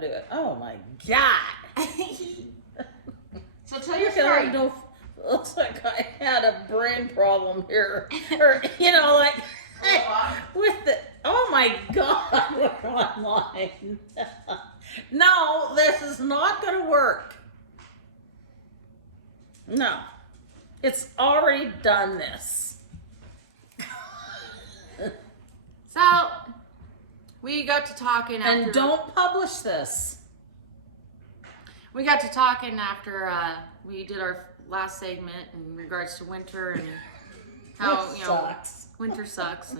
to do it. Oh my God. So tell your story. Looks like I had a brain problem here. Or, you know, like, with the, oh my God, we're online. No, this is not going to work. No. It's already done this. So, we got to talking after... And don't publish this. We got to talking after we did our last segment in regards to winter and how, It you know, sucks. winter sucks.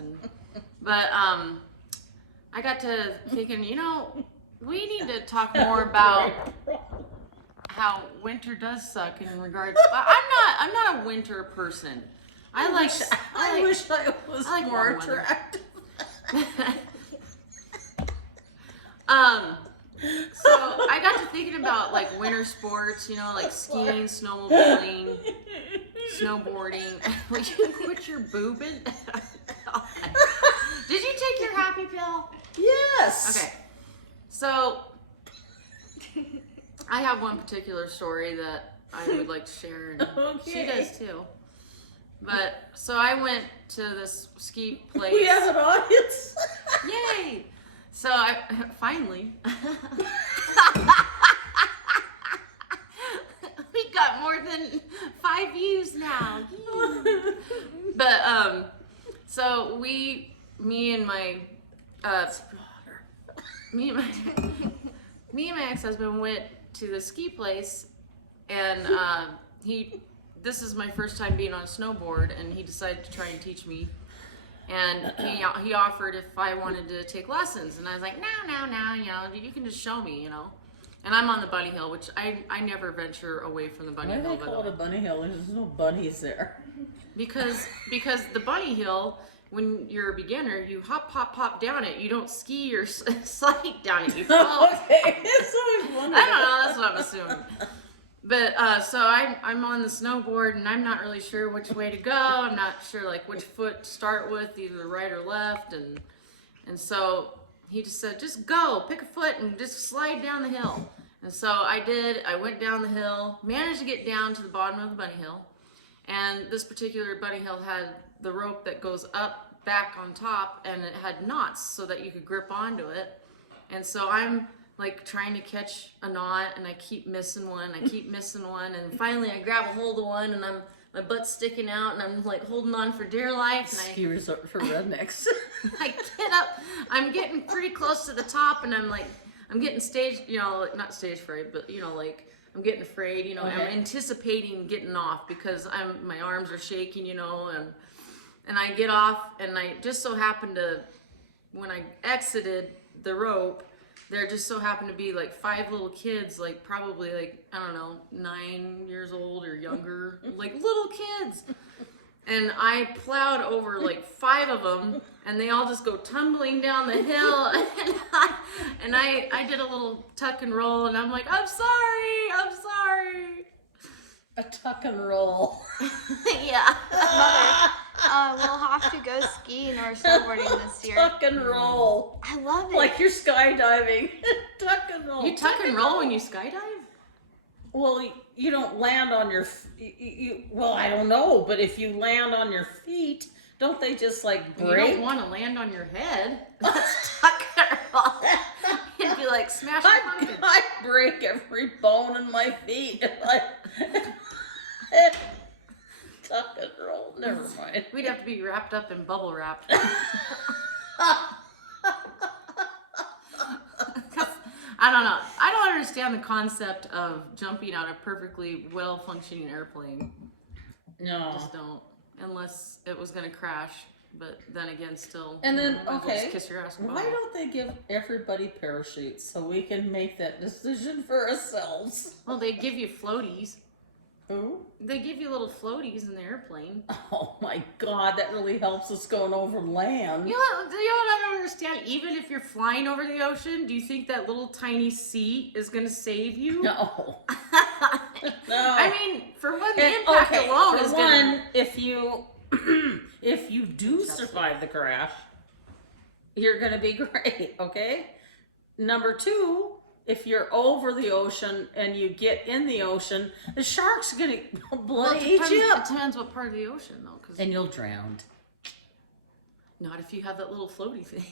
But I got to thinking, you know, we need to talk more about how winter does suck in regards. I'm not a winter person. I wish I was I like more warm weather. attractive. So I got to thinking about like winter sports, you know, like skiing, snowmobiling, snowboarding. Will you quit your boobing? God. Did you take your happy pill? Yes. Okay. So I have one particular story that I would like to share, and Okay. she does too. But so I went to this ski place. We have an audience. Yay! So I finally we got more than 5 views now. But so me and my me and my ex-husband went to the ski place, and this is my first time being on a snowboard, and he decided to try and teach me. And he offered if I wanted to take lessons, and I was like, no, you know, you can just show me, you know. And I'm on the bunny hill, which I never venture away from the bunny Why do hill. they call it a bunny hill? There's no bunnies there. Because the bunny hill, when you're a beginner, you hop down it. You don't ski or slide down it. You fall. Okay, it's always wonderful. I don't know. That's what I'm assuming. But so I'm on the snowboard, and I'm not really sure which way to go. I'm not sure like which foot to start with, either right or left, and so he just said, just go, pick a foot, and just slide down the hill. And so I did. I went down the hill, managed to get down to the bottom of the bunny hill, and this particular bunny hill had the rope that goes up back on top, and it had knots so that you could grip onto it. And so I'm like trying to catch a knot, and I keep missing one, and finally I grab a hold of one, and my butt's sticking out, and I'm like holding on for dear life. And Ski resort for rednecks. I get up, I'm getting pretty close to the top, and I'm getting stage, you know, like, not stage fright, but you know, like I'm getting afraid, you know, Okay. I'm anticipating getting off because my arms are shaking, you know, and I get off, and I just so happened to, when I exited the rope, there just so happened to be like 5 little kids, like probably like, I don't know, 9 years old or younger, like little kids. And I plowed over like 5 of them, and they all just go tumbling down the hill. And I did a little tuck and roll, and I'm like, I'm sorry. A tuck and roll. Yeah. We'll have to go skiing or snowboarding this year. Tuck and roll. I love it. Like you're skydiving. Tuck and roll. You tuck and roll when you skydive? Well, you don't land on your. Well, I don't know, but if you land on your feet, don't they just like break? You don't want to land on your head. That's tuck and roll. You'd be like, smash the pumpkin. I break every bone in my feet. Tuck and roll. Never mind. We'd have to be wrapped up in bubble wrap. I don't know. I don't understand the concept of jumping out a perfectly well-functioning airplane. No. Just don't. Unless it was going to crash. But then again, still. And then, might as well okay, just kiss your ass goodbye. why don't they give everybody parachutes so we can make that decision for ourselves? Well, they give you floaties. Who? They give you little floaties in the airplane. Oh my God, that really helps us going over land. You know what I don't understand? Even if you're flying over the ocean, do you think that little tiny seat is going to save you? No. No. I mean, for one, the impact alone for is one, going to... if you do survive the crash, you're going to be great, okay? Number 2, if you're over the ocean and you get in the ocean, the shark's gonna bloody eat you It up, depends what part of the ocean though, because and you'll drown. not if you have that little floaty thing.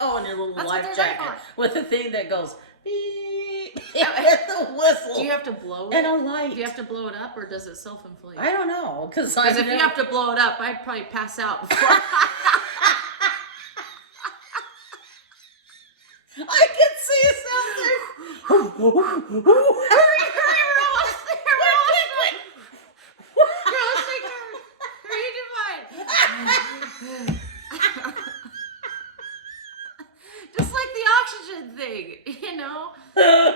Oh, and your little That's what life they're there jacket for. with the thing that goes beep with the whistle Do you have to blow and it? a light. Do you have to blow it up, or does it self-inflate? I don't know, because Because if you have to blow it up, I'd probably pass out before. I can see something. Hurry, we're almost there. We're almost there. Hurry, divide. Just like the oxygen thing, you know? Like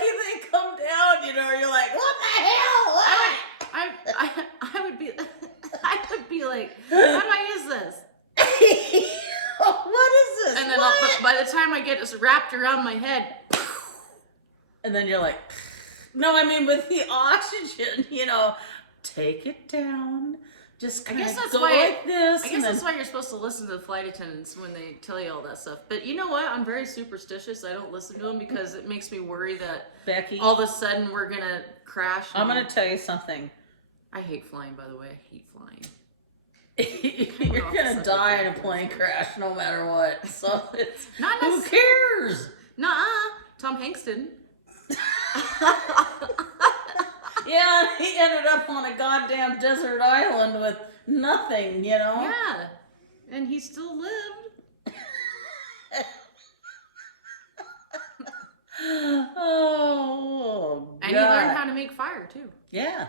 if they come down, you're like, what the hell? What? I would be like, how do I use this? What is this? And then What? by the time I get this wrapped around my head, And then you're like, no, I mean with the oxygen, take it down. Just I kind guess of that's go why like this. I guess that's why you're supposed to listen to the flight attendants when they tell you all that stuff. But you know what? I'm very superstitious. I don't listen to them because it makes me worry that Becky, all of a sudden we're gonna crash. I'm going to tell you something. I hate flying, by the way. I hate flying. You're going to die in a plane crash no matter what. So it's, Not who necessarily. cares? Nuh-uh. Tom Hanks didn't. Yeah, he ended up on a goddamn desert island with nothing, Yeah. And he still lived. Oh, God. And he learned how to make fire too. Yeah.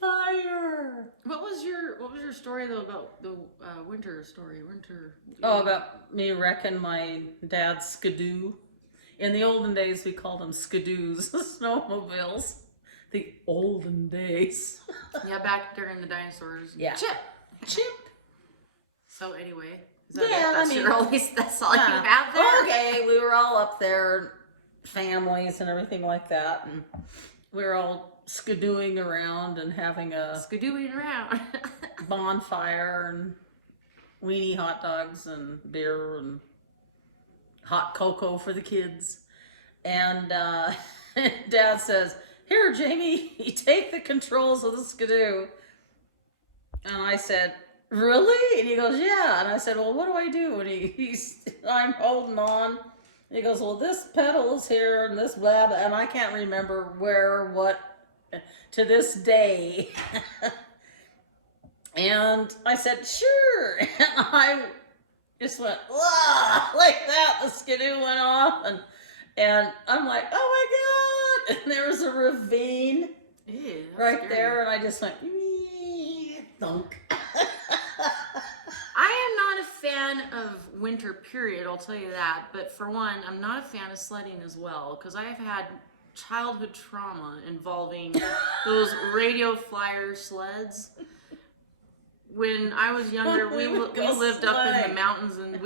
Fire. What was your story though about the winter story? Oh, about me wrecking my dad's skidoo. In the olden days, we called them skidoos, snowmobiles. The olden days. Yeah, back during the dinosaurs. Yeah. Chip. Chip. So anyway, is that Yeah, it? That's I mean- your only. That's all you Yeah. have there. Okay, we were all up there, families and everything like that, and we were all skidooing around and having a Skidooing around. bonfire and weenie hot dogs and beer and hot cocoa for the kids. And Dad says, "Here, Jamie, you take the controls of the skidoo." And I said, "Really?" And he goes, "Yeah." And I said, "Well, what do I do?" And I'm holding on. And he goes, "Well, this pedal is here and this blah, blah," and I can't remember what to this day. And I said, "Sure." And I just went, "Wah," like that. The skidoo went off, and I'm like, "Oh my God." And there was a ravine Ew, that's right scary. there, and I just went, "Wee," thunk. I am not a fan of winter, period, I'll tell you that. But for one, I'm not a fan of sledding as well, because I have had childhood trauma involving those radio flyer sleds. When I was younger, we would go lived up in sledding. the mountains, and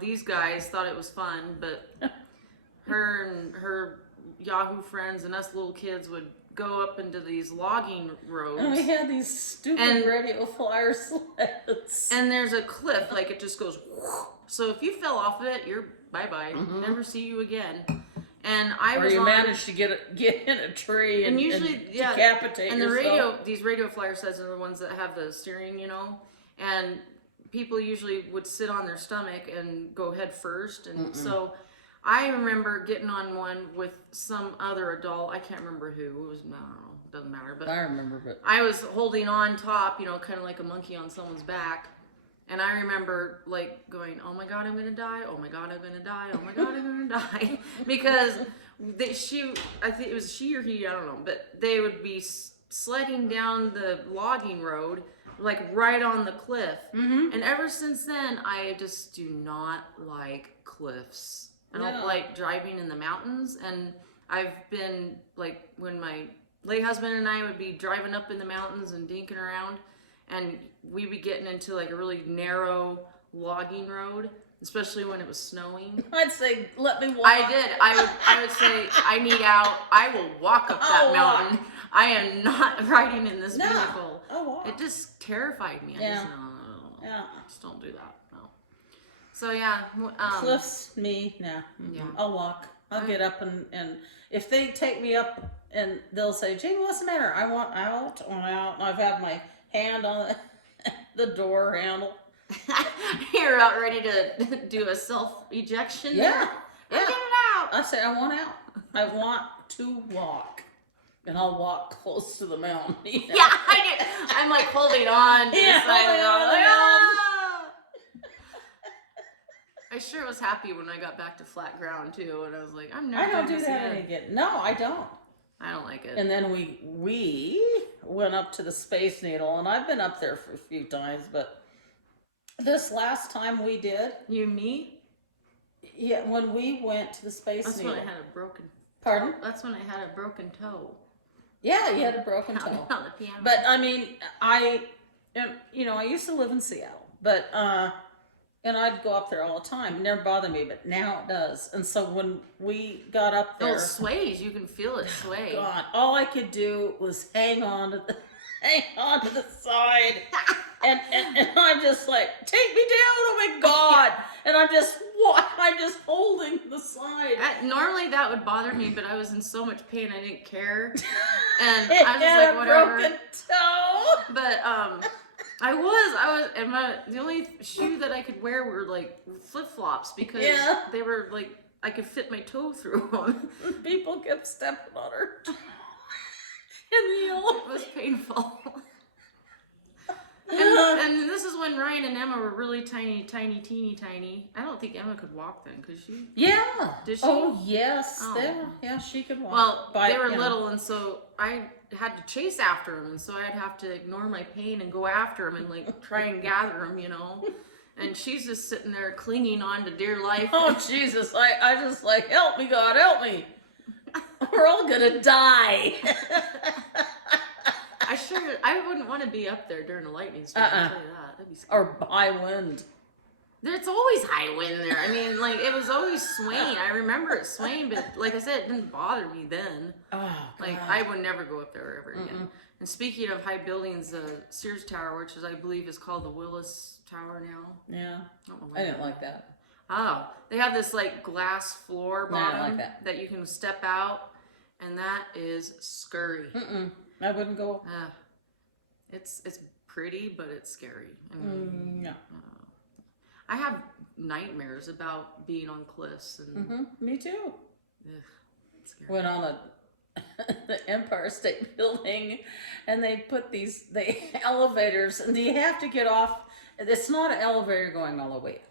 these guys thought it was fun, but her and her Yahoo friends and us little kids would go up into these logging roads. And we had these stupid And- radio flyer sleds. And there's a cliff, like it just goes. So if you fell off of it, you're bye-bye. Mhm. Never see you again. And I or was you on, managed to get in a tree and usually, yeah, decapitate and the yourself. these radio flyer sets are the ones that have the steering, and people usually would sit on their stomach and go head first. And so I remember getting on one with some other adult. I can't remember who. It was, I don't know. Doesn't matter. But I remember, but I was holding on top, kind of like a monkey on someone's back. And I remember like going, "Oh my God, I'm gonna die! Oh my God, I'm gonna die! Oh my God, I'm gonna die!" Because I think it was she or he, I don't know, but they would be sledding down the logging road, like right on the cliff. Mhm. And ever since then, I just do not like cliffs. I don't No. like driving in the mountains, and I've been like when my late husband and I would be driving up in the mountains and dinking around, and we'd be getting into like a really narrow logging road, especially when it was snowing. I'd say, "Let me walk." I did. I would say, "I need out. I will walk up that I'll mountain. I am not riding in this No, vehicle." I'll walk. It just terrified me. I Yeah. just, no. Yeah. Just don't do that. No. So yeah, Cliffs, me, no. Yeah. I'll walk. I'll get up and if they take me up and they'll say, Jamie, what's the matter? I want out, I want out. And I've had my hand on the door handle. You're out ready to do a self ejection. Yeah. Get Yeah. it out. I say, I want out. I want to walk. And I'll walk close to the mountain. You know? Yeah, I do. I'm like holding on to Yeah, the side of the holding on to the mountain. mountain. Ah! I sure was happy when I got back to flat ground too, and I was like, I'm never I don't doing do this that again. again. No, I don't. I don't like it. And then we went up to the Space Needle, and I've been up there for a few times, but this last time we did, You and me? yeah, when we went to the Space That's Needle. when I had a broken. Pardon? That's when I had a broken toe. Yeah, you had a broken On toe. the piano. But I mean, I used to live in Seattle, but and I'd go up there all the time. It never bothered me, but now it does. And so when we got up Oh, there, it sways. You can feel it sway. God, all I could do was hang on to the side. And I'm just like, take me down, oh my God. And I'm just holding the side. Normally that would bother me, but I was in so much pain I didn't care. And It I was had like, a whatever. broken toe. But and the only shoe that I could wear were like flip flops because Yeah. they were like I could fit my toe through them. People kept stepping on her toe in the It elevator. was painful. And this is when Ryan and Emma were really tiny, teeny tiny. I don't think Emma could walk then, could she? Yeah. Did she? Oh yes. Oh. Yeah, she could walk. Well, But, they were you know, little, and so I had to chase after them, and so I'd have to ignore my pain and go after them and like try and gather them, And she's just sitting there clinging on to dear life. Oh Jesus! I just like, help me, God, help me. We're all gonna die. I wouldn't want to be up there during a lightning storm. I'll tell you that. That'd be scary. Or high wind. There's always high wind there. I mean, like it was always swaying. I remember it swaying, but like I said, it didn't bother me then. Oh God. Like I would never go up there ever again. And speaking of high buildings, the Sears Tower, which I believe is called the Willis Tower now. Yeah. I don't know I why. didn't like that. Oh, they have this like glass floor No, I don't bottom like that. you can step out, and that is scurry. I wouldn't go. It's pretty, but it's scary. I mean, No. I have nightmares about being on cliffs and Me too. it's scary. Went on the Empire State Building, and they put the elevators, and you have to get off. It's not an elevator going all the way up.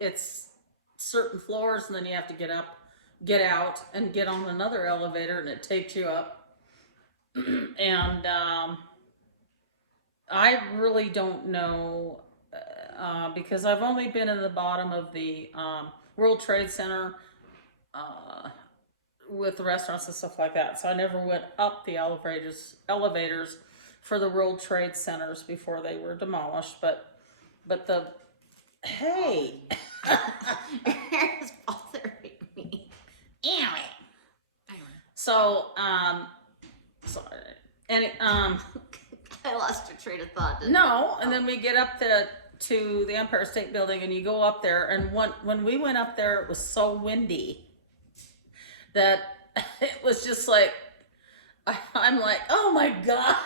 It's certain floors, and then you have to get up, get out, and get on another elevator, and it takes you up. And I really don't know because I've only been in the bottom of the World Trade Center with the restaurants and stuff like that. So I never went up the elevators for the World Trade Centers before they were demolished. But the hey, It's bothering me. anyway. Anyway, So sorry, and I lost your train of thought. Didn't no, and then we get up to the Empire State Building, and you go up there, and when we went up there, it was so windy that it was just like, I'm like, oh my God.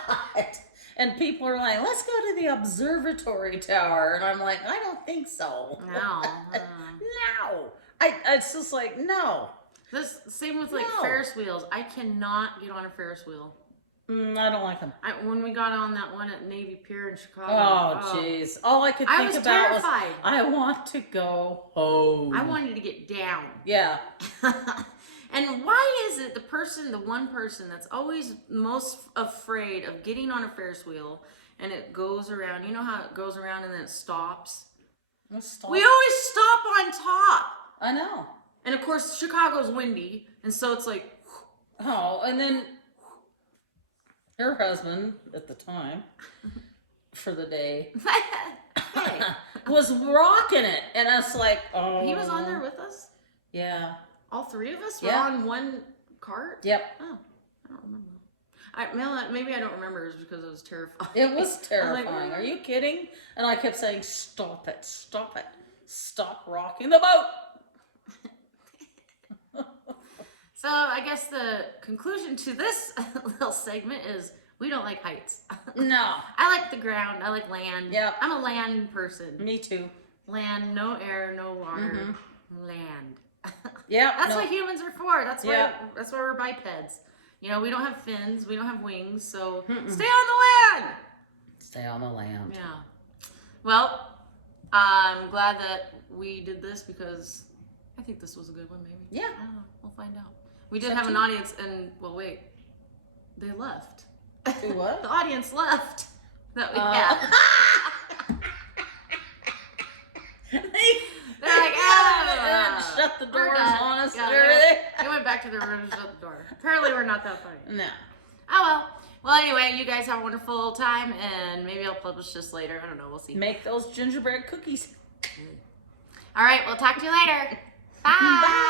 And people are like, let's go to the observatory tower. And I'm like, I don't think so. No. No. It's just like, no. This same with like No. Ferris wheels. I cannot get on a Ferris wheel. I don't like them. When we got on that one at Navy Pier in Chicago. Oh, jeez. All I could I think was about terrified. was, I want to go home. I wanted to get down. Yeah. And why is it the one person that's always most afraid of getting on a Ferris wheel and it goes around, you know how it goes around and then it stops? Let's stop. We always stop on top. I know. And of course, Chicago's windy, and so it's like, Oh, and then her husband at the time for the day hey. was rocking it, and I was like, oh. He was on there with us? Yeah. All three of us were Yeah. on one cart? Yep. Oh, I don't remember. Maybe I don't remember. It was because I was terrified. It was I'm terrifying. like, Are you kidding? And I kept saying, stop it, Stop rocking the boat. So I guess the conclusion to this little segment is we don't like heights. No. I like the ground. I like land. Yep. I'm a land person. Me too. Land, no air, no water. Land. Yep. That's no. what humans are for. That's why. Yeah. That's why we're bipeds. You know, we don't have fins. We don't have wings. So stay on the land. Stay on the land. Yeah. Well, I'm glad that we did this because I think this was a good one. Maybe. Yeah. I don't know. We'll find out. We did So have an too. audience, and well, wait, they left. Do what? The audience left. That we Uh, had. They're like, ah, shut the we're doors done. on us Yeah, and everything. They went back to their room and shut the door. Apparently, we're not that funny. No. Oh well. Well, anyway, you guys have a wonderful time, and maybe I'll publish this later. I don't know. We'll see. Make those gingerbread cookies. All right. We'll talk to you later. Bye. Bye.